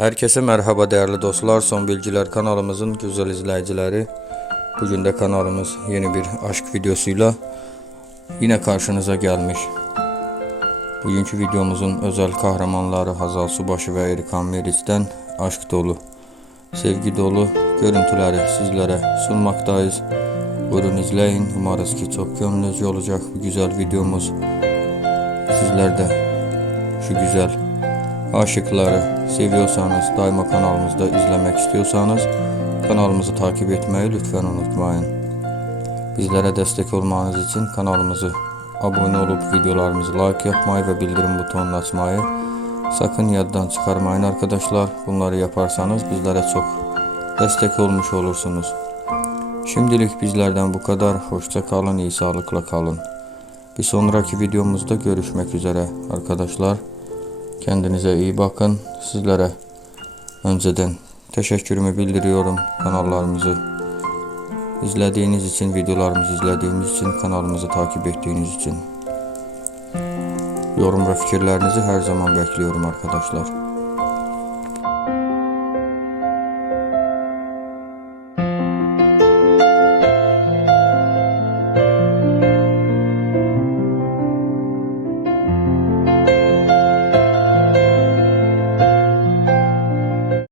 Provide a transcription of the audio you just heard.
Herkese merhaba değerli dostlar. Son Bilgiler kanalımızın güzel izleyicileri. Bugün de kanalımız yeni bir aşk videosuyla yine karşınıza gelmiş. Bugünkü videomuzun özel kahramanları Hazal Subaşı ve Erikan Meriç'ten aşk dolu, sevgi dolu görüntüleri sizlere sunmaktayız. Buyurun izleyin. Umarız ki çok gönlünüzce olacak bu güzel videomuz. Sizler de şu güzel aşıkları seviyorsanız, daima kanalımızda izlemek istiyorsanız kanalımızı takip etmeyi lütfen unutmayın. Bizlere destek olmanız için kanalımızı abone olup videolarımızı like yapmayı ve bildirim butonunu açmayı sakın yaddan çıkarmayın arkadaşlar. Bunları yaparsanız bizlere çok destek olmuş olursunuz. Şimdilik bizlerden bu kadar. Hoşça kalın, iyi sağlıkla kalın. Bir sonraki videomuzda görüşmek üzere arkadaşlar. Kendinize iyi bakın. Sizlere önceden teşekkürümü bildiriyorum kanallarımızı izlediğiniz için, videolarımızı izlediğiniz için, kanalımızı takip ettiğiniz için. Yorum ve fikirlerinizi her zaman bekliyorum arkadaşlar.